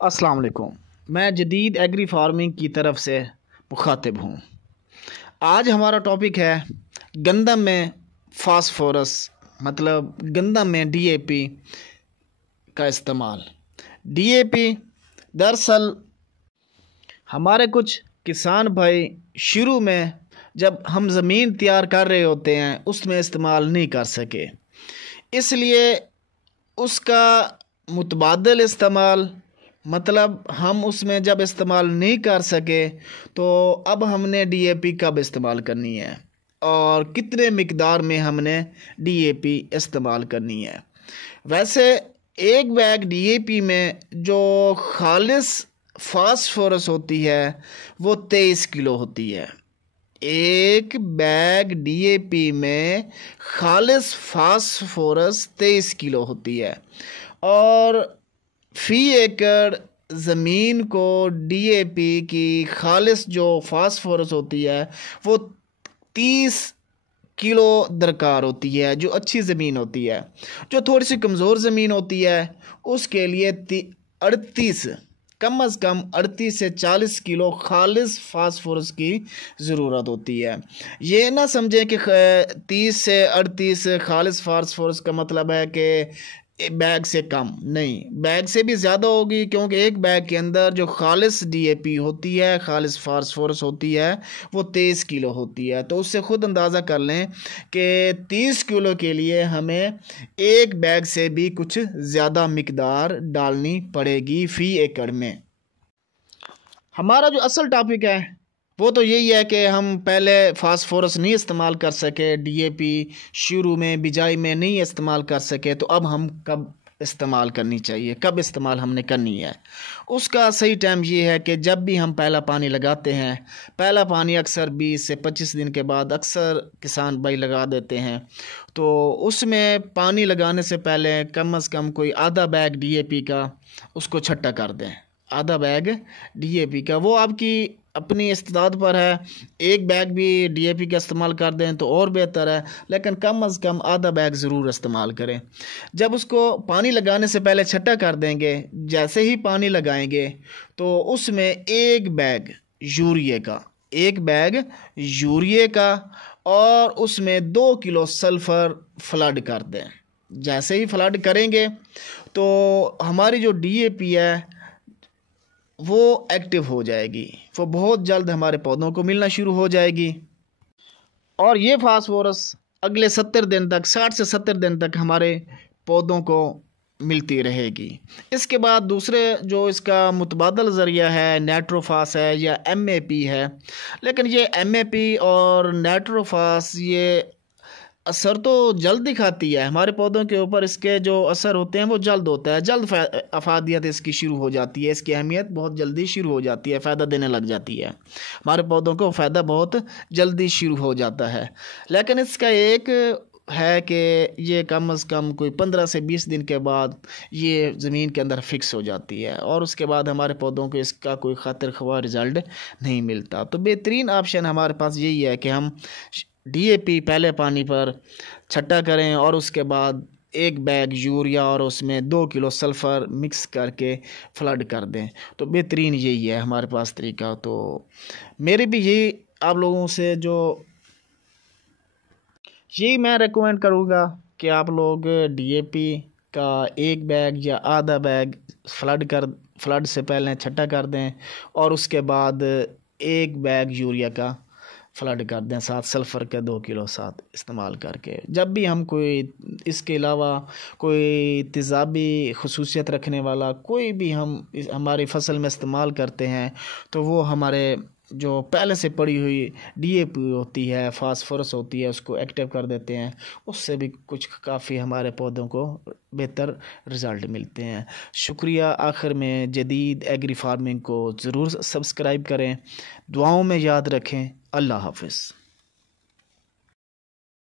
अस्सलाम वालेकुम। मैं जदीद एग्री फार्मिंग की तरफ से मुखातिब हूँ। आज हमारा टॉपिक है गंदम में फास्फोरस मतलब गंदम में डीएपी का इस्तेमाल। डीएपी दरअसल हमारे कुछ किसान भाई शुरू में जब हम ज़मीन तैयार कर रहे होते हैं उसमें इस्तेमाल नहीं कर सके, इसलिए उसका मुतबादल इस्तेमाल मतलब हम उसमें जब इस्तेमाल नहीं कर सके तो अब हमने डीएपी कब इस्तेमाल करनी है और कितने मिकदार में हमने डीएपी इस्तेमाल करनी है। वैसे एक बैग डीएपी में जो खालिस फास्फोरस होती है वो 23 किलो होती है। एक बैग डीएपी में खालिस फास्फोरस 23 किलो होती है और फी एकड़ ज़मीन को डीएपी की खालिस जो फास्फोरस होती है वो 30 किलो दरकार होती है। जो अच्छी ज़मीन होती है, जो थोड़ी सी कमज़ोर ज़मीन होती है उसके लिए 38 कम अज़ कम 38 से 40 किलो खालिस फास्फोरस की ज़रूरत होती है। ये ना समझें कि 30 से 38 खालिस फास्फोरस का मतलब है कि बैग से कम नहीं, बैग से भी ज़्यादा होगी, क्योंकि एक बैग के अंदर जो खालिस डीएपी होती है, खालिस फास्फोरस होती है, वो 23 किलो होती है। तो उससे ख़ुद अंदाज़ा कर लें कि 30 किलो के लिए हमें एक बैग से भी कुछ ज़्यादा मिकदार डालनी पड़ेगी फ़ी एकड़ में। हमारा जो असल टॉपिक है वो तो यही है कि हम पहले फास्फोरस नहीं इस्तेमाल कर सके, डीएपी शुरू में बिजाई में नहीं इस्तेमाल कर सके, तो अब हम कब इस्तेमाल करनी चाहिए, कब इस्तेमाल हमने करनी है। उसका सही टाइम ये है कि जब भी हम पहला पानी लगाते हैं, पहला पानी अक्सर 20 से 25 दिन के बाद अक्सर किसान भाई लगा देते हैं, तो उसमें पानी लगाने से पहले कम से कम कोई आधा बैग डीएपी का उसको छट्टा कर दें। आधा बैग डीएपी का, वो आपकी अपनी इस्तेदाद पर है। एक बैग भी डीएपी का इस्तेमाल कर दें तो और बेहतर है, लेकिन कम अज़ कम आधा बैग ज़रूर इस्तेमाल करें। जब उसको पानी लगाने से पहले छट्टा कर देंगे, जैसे ही पानी लगाएंगे तो उसमें एक बैग यूरिया का और उसमें 2 किलो सल्फ़र फ्लड कर दें। जैसे ही फ्लड करेंगे तो हमारी जो डीएपी है वो एक्टिव हो जाएगी, वो बहुत जल्द हमारे पौधों को मिलना शुरू हो जाएगी और ये फास्फोरस अगले 70 दिन तक, 60 से 70 दिन तक हमारे पौधों को मिलती रहेगी। इसके बाद दूसरे जो इसका मुतबादल ज़रिया है नाइट्रोफास है या एमएपी है, लेकिन ये एमएपी और नाइट्रोफास ये असर तो जल्द दिखाती है हमारे पौधों के ऊपर। इसके जो असर होते हैं वो जल्द होता है, जल्द अफादियत इसकी शुरू हो जाती है, इसकी अहमियत बहुत जल्दी शुरू हो जाती है, फ़ायदा देने लग जाती है, हमारे पौधों को फ़ायदा बहुत जल्दी शुरू हो जाता है। लेकिन इसका एक है कि ये कम अज़ कम कोई 15 से 20 दिन के बाद ये ज़मीन के अंदर फिक्स हो जाती है और उसके बाद हमारे पौधों को इसका कोई खातिर ख्वाह रिज़ल्ट नहीं मिलता। तो बेहतरीन ऑप्शन हमारे पास यही है कि हम डीएपी पहले पानी पर छट्टा करें और उसके बाद एक बैग यूरिया और उसमें 2 किलो सल्फ़र मिक्स करके फ्लड कर दें। तो बेहतरीन यही है हमारे पास तरीका। तो मेरी भी यही आप लोगों से यही मैं रेकमेंड करूँगा कि आप लोग डीएपी का एक बैग या आधा बैग फ्लड से पहले छट्टा कर दें और उसके बाद एक बैग यूरिया का फ्लड कर दें, साथ सल्फ़र के 2 किलो साथ इस्तेमाल करके। जब भी हम कोई इसके अलावा कोई तेज़ाबी खसूसियत रखने वाला कोई भी हम हमारी फसल में इस्तेमाल करते हैं तो वो हमारे जो पहले से पड़ी हुई डीएपी होती है, फास्फोरस होती है, उसको एक्टिव कर देते हैं। उससे भी कुछ काफ़ी हमारे पौधों को बेहतर रिज़ल्ट मिलते हैं। शुक्रिया। आखिर में जदीद एग्री फार्मिंग को ज़रूर सब्सक्राइब करें, दुआओं में याद रखें। अल्लाह हाफ़िज़।